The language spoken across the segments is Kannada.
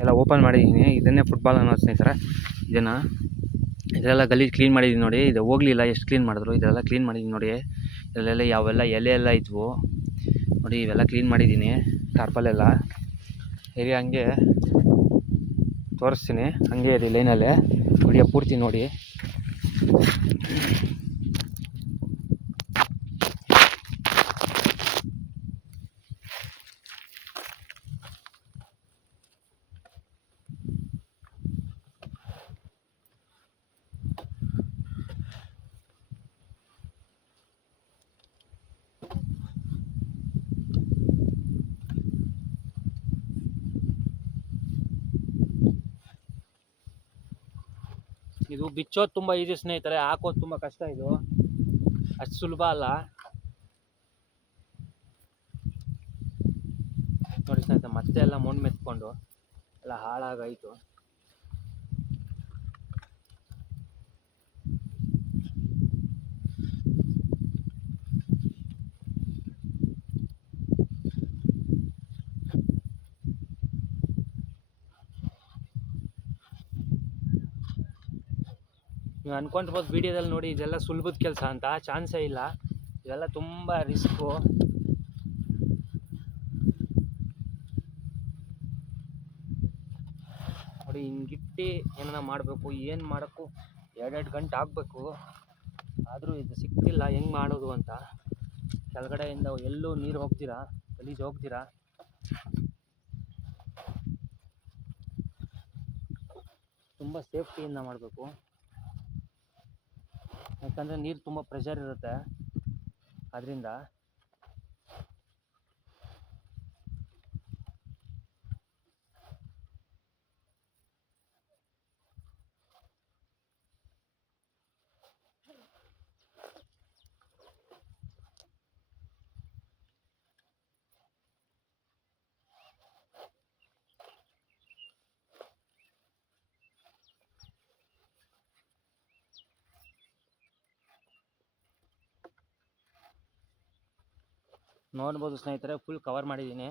ಎಲ್ಲ ಓಪನ್ ಮಾಡಿದ್ದೀನಿ. ಇದನ್ನೇ ಫುಟ್ಬಾಲ್ ಅನ್ನೋ ಸ್ನೇಹಿತರೆ. ಇದೆಲ್ಲ ಗಲೀಜು ಕ್ಲೀನ್ ಮಾಡಿದ್ದೀನಿ ನೋಡಿ. ಇದು ಹೋಗಲಿಲ್ಲ, ಎಷ್ಟು ಕ್ಲೀನ್ ಮಾಡಿದ್ರು. ಇದೆಲ್ಲ ಕ್ಲೀನ್ ಮಾಡಿದ್ದೀನಿ ನೋಡಿ. ಇದರಲ್ಲೆಲ್ಲ ಯಾವೆಲ್ಲ ಎಲೆ ಎಲ್ಲ ಇದ್ವು ನೋಡಿ, ಇವೆಲ್ಲ ಕ್ಲೀನ್ ಮಾಡಿದ್ದೀನಿ. ಟಾರ್ಪಲೆಲ್ಲ ಹೇಗೆ ಹಂಗೆ ತೋರಿಸ್ತೀನಿ, ಹಂಗೆ ಇರಿ ಲೈನಲ್ಲೇ. ವಿಡಿಯೋ ಪೂರ್ತಿ ನೋಡಿ. ಇದು ಬಿಚ್ಚೋದು ತುಂಬ ಈಸಿ ಸ್ನೇಹಿತರೆ, ಹಾಕೋದು ತುಂಬ ಕಷ್ಟ. ಇದು ಅಷ್ಟು ಸುಲಭ ಅಲ್ಲ ನೋಡಿ ಸ್ನೇಹಿತರೆ. ಮತ್ತೆ ಎಲ್ಲ ಮಣ್ಣು ಮೆತ್ಕೊಂಡು ಎಲ್ಲ ಹಾಳಾಗಾಯಿತು. ನೀವು ಅನ್ಕೊಂಡಿರ್ಬೋದು ವಿಡಿಯೋದಲ್ಲಿ ನೋಡಿ ಇದೆಲ್ಲ ಸುಲಭದ ಕೆಲಸ ಅಂತ. ಚಾನ್ಸೇ ಇಲ್ಲ, ಇದೆಲ್ಲ ತುಂಬ ರಿಸ್ಕು. ನೋಡಿ ಹಿಂಗಿಟ್ಟು ಏನಾರ ಮಾಡಬೇಕು, ಏನು ಮಾಡೋಕ್ಕೂ 2 ಗಂಟೆ ಆಗಬೇಕು. ಆದರೂ ಇದು ಸಿಕ್ತಿಲ್ಲ ಹೆಂಗೆ ಮಾಡೋದು ಅಂತ. ಕೆಳಗಡೆಯಿಂದ ಎಲ್ಲೂ ನೀರು ಹೋಗ್ತೀರಾ, ಗಲೀಜು ಹೋಗ್ತೀರಾ. ತುಂಬ ಸೇಫ್ಟಿಯಿಂದ ಮಾಡಬೇಕು, ಯಾಕಂದರೆ ನೀರು ತುಂಬ ಪ್ರೆಷರ್ ಇರುತ್ತೆ. ಅದರಿಂದ ನೋಡ್ಬೋದು ಸ್ನೇಹಿತರೆ, ಫುಲ್ ಕವರ್ ಮಾಡಿದ್ದೀನಿ.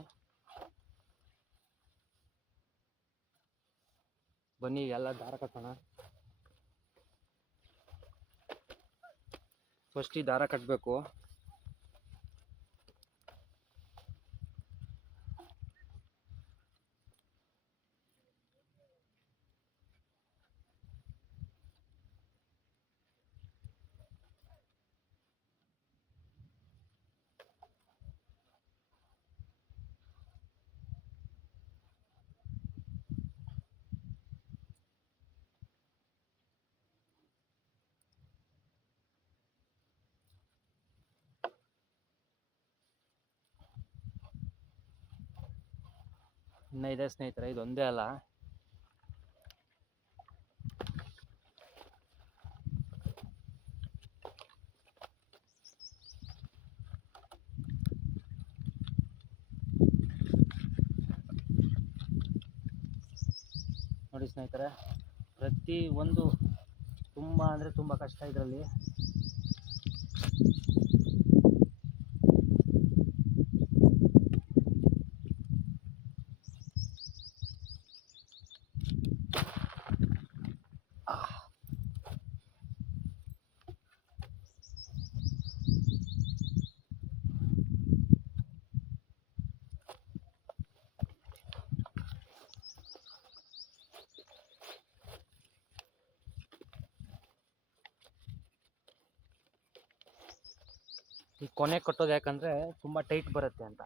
ಬನ್ನಿ ಎಲ್ಲ ದಾರ ಕಟ್ಟೋಣ. ಫಸ್ಟ್ ಈ ದಾರ ಕಟ್ಟಬೇಕು. ಇನ್ನೂ ಇದೆ ಸ್ನೇಹಿತರೆ, ಇದೊಂದೇ ಅಲ್ಲ. ನೋಡಿ ಸ್ನೇಹಿತರೆ, ಪ್ರತಿ ಒಂದು ತುಂಬ ಅಂದರೆ ತುಂಬ ಕಷ್ಟ ಇದರಲ್ಲಿ. ಈ ಕೊನೆ ಕಟ್ಟೋದು ಯಾಕಂದರೆ ತುಂಬ ಟೈಟ್ ಬರುತ್ತೆ ಅಂತ.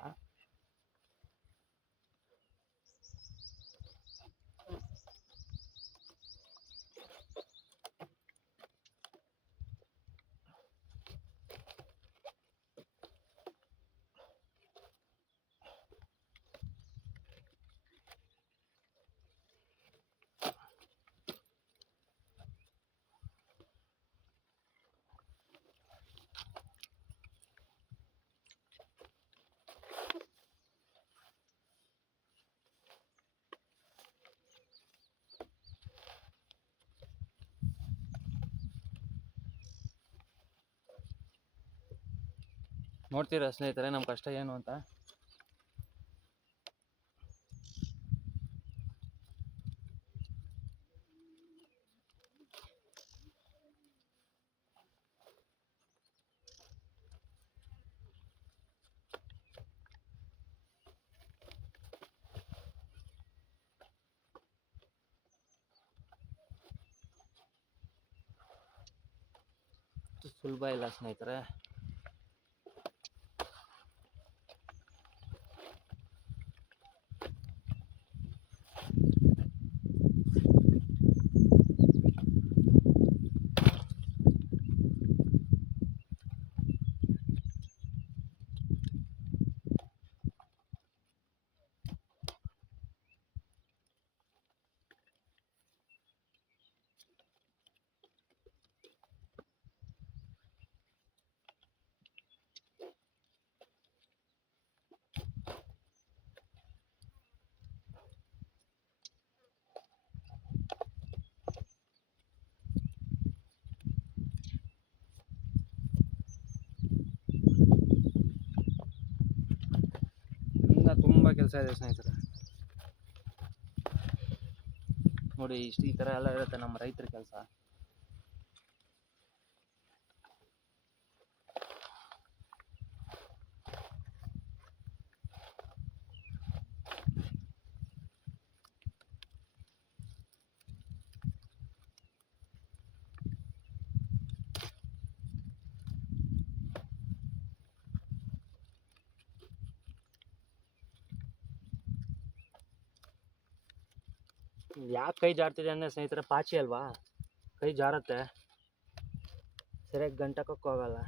ನೋಡ್ತೀರಾ ಸ್ನೇಹಿತರೆ ನಮ್ಮ ಕಷ್ಟ ಏನು ಅಂತ. ಸುಲಭ ಇಲ್ಲ ಸ್ನೇಹಿತರೆ. ಇನ್ನು ತುಂಬ ಕೆಲಸ ಇದೆ ಸ್ನೇಹಿತರೆ. ನೋಡಿ ಇಷ್ಟು ಈ ಥರ ಎಲ್ಲ ಇರುತ್ತೆ ನಮ್ಮ ರೈತರ ಕೆಲಸ. ಯಾಕೆ ಕೈ ಜಾರ್ತಿದೆ ಅಂದರೆ ಸ್ನೇಹಿತರೆ, ಪಾಚಿ ಅಲ್ವಾ, ಕೈ ಜಾರತ್ತೆ, ಸರಿಯಾಗಿ ಗಂಟಕ್ಕೂ ಹೋಗಲ್ಲ.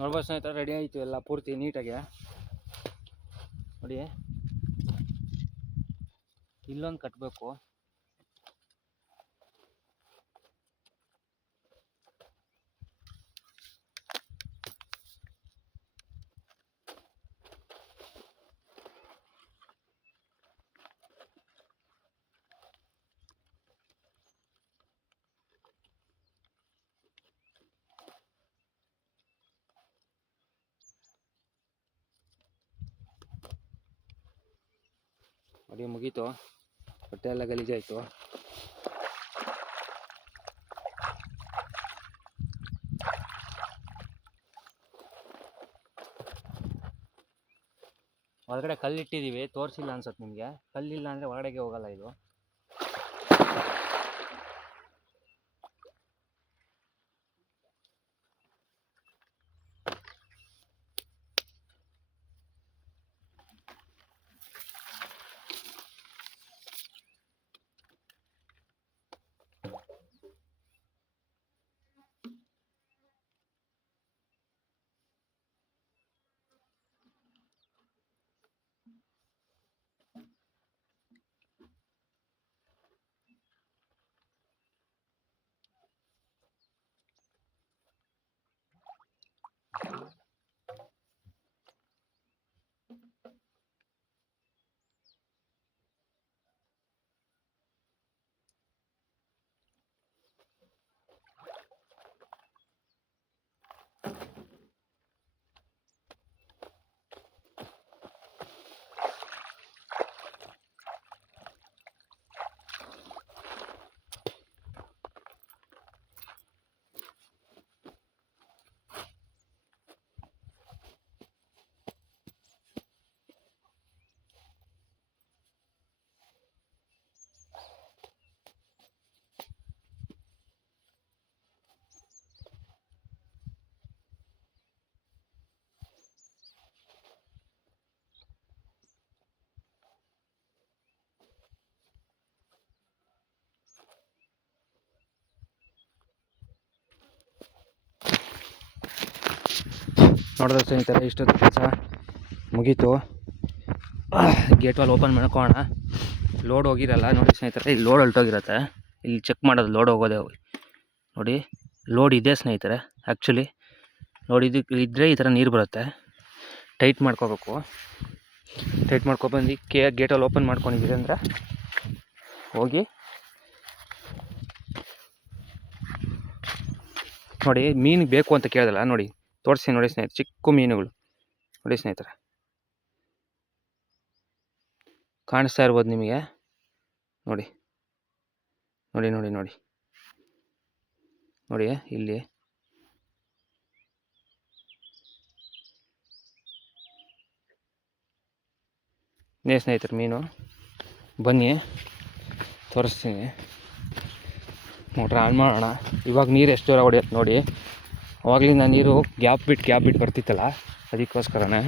ನೋಡ್ಬೋದು ಸ್ನೇಹಿತರೆ, ರೆಡಿ ಆಯಿತು ಎಲ್ಲ ಪೂರ್ತಿ ನೀಟಾಗಿ. ನೋಡಿ, ಇಲ್ಲೊಂದು ಕಟ್ಟಬೇಕು, ನೋಡಿ ಮುಗೀತು, ಬಟ್ಟೆ ಎಲ್ಲ ಗಲೀಜಾಯಿತು. ಒಳಗಡೆ ಕಲ್ಲಿಟ್ಟಿದ್ದೀವಿ, ತೋರಿಸಿಲ್ಲ ಅನ್ಸುತ್ತೆ ನಿಮಗೆ. ಕಲ್ಲಿಲ್ಲ ಅಂದರೆ ಒಳಗಡೆಗೆ ಹೋಗಲ್ಲ ಇದು. ನೋಡಿದ್ರೆ ಸ್ನೇಹಿತರೆ, ಇಷ್ಟೊತ್ತು ಕೆಲಸ ಮುಗೀತು. ಗೇಟ್ ವಾಲ್ ಓಪನ್ ಮಾಡ್ಕೊಳ್ಳೋಣ. ಲೋಡ್ ಹೋಗಿರಲ್ಲ ನೋಡಿ ಸ್ನೇಹಿತರೆ, ಇಲ್ಲಿ ಲೋಡ್ ಹೊಲ್ಟೋಗಿರತ್ತೆ. ಇಲ್ಲಿ ಚೆಕ್ ಮಾಡೋದು ಲೋಡ್ ಹೋಗೋದೇ. ನೋಡಿ ಲೋಡ್ ಇದೆ ಸ್ನೇಹಿತರೆ. ಆ್ಯಕ್ಚುಲಿ ಲೋಡ್ ಇದ್ದರೆ ಈ ಥರ ನೀರು ಬರುತ್ತೆ. ಟೈಟ್ ಮಾಡ್ಕೋಬೇಕು. ಟೈಟ್ ಮಾಡ್ಕೊಬಂದು ಗೇಟ್ ವಾಲ್ ಓಪನ್ ಮಾಡ್ಕೊಂಡಿದ್ದೀರಿ ಅಂದರೆ ಹೋಗಿ ನೋಡಿ. ಮೀನು ಬೇಕು ಅಂತ ಕೇಳಿದಲ್ಲ, ನೋಡಿ ತೋರಿಸಿ ನೋಡಿ ಸ್ನೇಹಿತರೆ, ಚಿಕ್ಕ ಮೀನುಗಳು ನೋಡಿ ಸ್ನೇಹಿತರೆ, ಕಾಣಿಸ್ತಾ ಇರ್ಬೋದು ನಿಮಗೆ. ನೋಡಿ ನೋಡಿ ನೋಡಿ ನೋಡಿ ನೋಡಿ ಇಲ್ಲಿ ಸ್ನೇಹಿತರೆ ಮೀನು. ಬನ್ನಿ ತೋರಿಸ್ತೀನಿ. ಮೋಟ್ರ್ ಆನ್ ಮಾಡೋಣ. ಇವಾಗ ನೀರು ಎಷ್ಟು ಜೋರ ಹೊಡೆಯುತ್ತೆ ನೋಡಿ. ಅವಾಗಲಿಂದ ನೀರು ಗ್ಯಾಪ್ ಬಿಟ್ಟು ಬರ್ತಿತ್ತಲ್ಲ, ಅದಕ್ಕೋಸ್ಕರನೇ.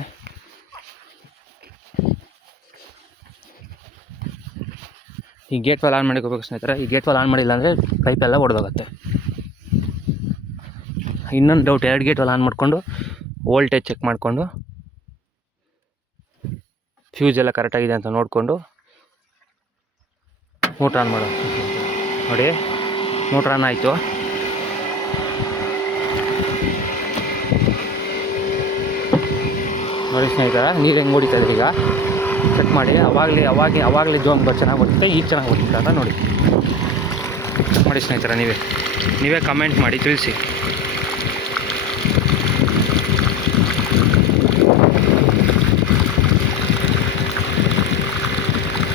ಈ ಗೇಟ್ ವಾಲ್ ಆನ್ ಮಾಡ್ಕೋಬೇಕು ಸ್ನೇಹಿತರೆ. ಈ ಗೇಟ್ ವಾಲ್ ಆನ್ ಮಾಡಿಲ್ಲ ಅಂದರೆ ಪೈಪೆಲ್ಲ ಒಡೆದೋಗುತ್ತೆ. ಇನ್ನೊಂದು ಡೌಟ್, 2 ಗೇಟ್ ವಾಲ್ ಆನ್ ಮಾಡಿಕೊಂಡು ವೋಲ್ಟೇಜ್ ಚೆಕ್ ಮಾಡಿಕೊಂಡು ಫ್ಯೂಸ್ ಎಲ್ಲ ಕರೆಕ್ಟಾಗಿದೆ ಅಂತ ನೋಡಿಕೊಂಡು ಮೋಟ್ರ್ ಆನ್ ಮಾಡೋದು. ನೋಡಿ ಮೋಟ್ರ್ ಆನ್ ಆಯಿತು. ನೋಡಿ ಸ್ನೇಹಿತರೆ, ನೀರು ಹೆಂಗೆ ಹೊಡಿತಾ ಇದ್ರಿ ಈಗ ಚೆಕ್ ಮಾಡಿ. ಅವಾಗಲೇ ಜೋಂಬ ಚೆನ್ನಾಗಿ ಬರುತ್ತೆ, ಈಗ ಚೆನ್ನಾಗಿ ಬರುತ್ತೆ ಅಂತ ನೋಡಿ. ನೋಡಿ ಸ್ನೇಹಿತರೆ, ನೀವೇ ಕಮೆಂಟ್ ಮಾಡಿ ತಿಳಿಸಿ.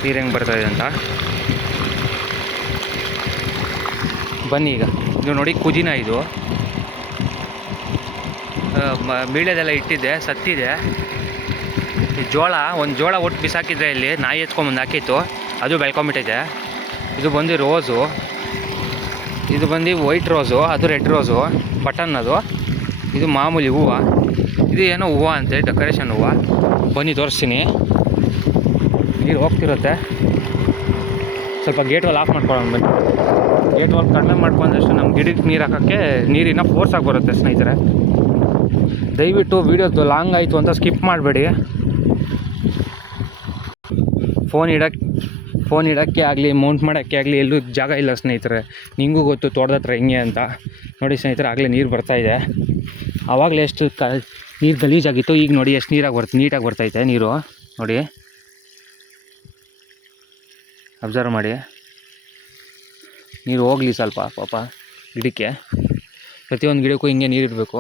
ನೀರು ಹೆಂಗೆ ಬರ್ತಾಯಿದೆ ಅಂತ. ಬನ್ನಿ ಈಗ ನೀವು ನೋಡಿ, ಕುಜಿನ ಇದು ಬೀಳೋದೆಲ್ಲ ಇಟ್ಟಿದ್ದೆ, ಸತ್ತಿದೆ. ಈ ಒಂದು ಜೋಳ ಒಟ್ಟು ಬಿಸಾಕಿದ್ರೆ ಇಲ್ಲಿ ನಾಯಿ ಎತ್ಕೊಂಬಂದು ಹಾಕಿತ್ತು, ಅದು ಬೆಳ್ಕೊಂಬಿಟ್ಟಿದೆ. ಇದು ಬಂದು ರೋಸು, ಇದು ಬಂದು ವೈಟ್ ರೋಸು, ಅದು ರೆಡ್ ರೋಸು ಬಟನ್. ಅದು ಇದು ಮಾಮೂಲಿ ಹೂವು. ಇದು ಏನೋ ಹೂವು ಅಂತೆ, ಡೆಕೋರೇಷನ್ ಹೂವು. ಬನ್ನಿ ತೋರಿಸ್ತೀನಿ. ನೀರು ಹೋಗ್ತಿರುತ್ತೆ. ಸ್ವಲ್ಪ ಗೇಟ್ ವಾಲ್ ಆಫ್ ಮಾಡ್ಕೊಳ್ಳೋಣ ಬನ್ನಿ. ಗೇಟ್ ವಾಲ್ ಕಡಿಮೆ ಮಾಡ್ಕೊಂಡಷ್ಟು ನಮ್ಮ ಗಿಡಕ್ಕೆ ನೀರು ಹಾಕೋಕ್ಕೆ ನೀರಿನ ಫೋರ್ಸಾಗಿ ಬರುತ್ತೆ ಸ್ನೇಹಿತರೆ. ದಯವಿಟ್ಟು ವೀಡಿಯೋದು ಲಾಂಗ್ ಆಯಿತು ಅಂತ ಸ್ಕಿಪ್ ಮಾಡಬೇಡಿ. ಫೋನ್ ಇಡೋಕ್ಕೆ ಆಗಲಿ ಮೌಂಟ್ ಮಾಡೋಕ್ಕೆ ಆಗಲಿ ಎಲ್ಲೂ ಜಾಗ ಇಲ್ಲ ಸ್ನೇಹಿತರೆ. ನಿಮಗೂ ಗೊತ್ತು ತೋಟದ ಹತ್ರ ಹೆಂಗೆ ಅಂತ. ನೋಡಿ ಸ್ನೇಹಿತರೆ, ಆಗಲೇ ನೀರು ಬರ್ತಾಯಿದೆ. ಆವಾಗಲೇ ಎಷ್ಟು ನೀರು ಗಲೀಜಾಗಿತ್ತು, ಈಗ ನೋಡಿ ಎಷ್ಟು ನೀಟಾಗಿ ಬರ್ತೈತೆ ನೀರು. ನೋಡಿ ಅಬ್ಸರ್ವ್ ಮಾಡಿ. ನೀರು ಹೋಗಲಿ ಸ್ವಲ್ಪ ಪಾಪ ಗಿಡಕ್ಕೆ. ಪ್ರತಿಯೊಂದು ಗಿಡಕ್ಕೂ ಹಿಂಗೆ ನೀರಿಡಬೇಕು.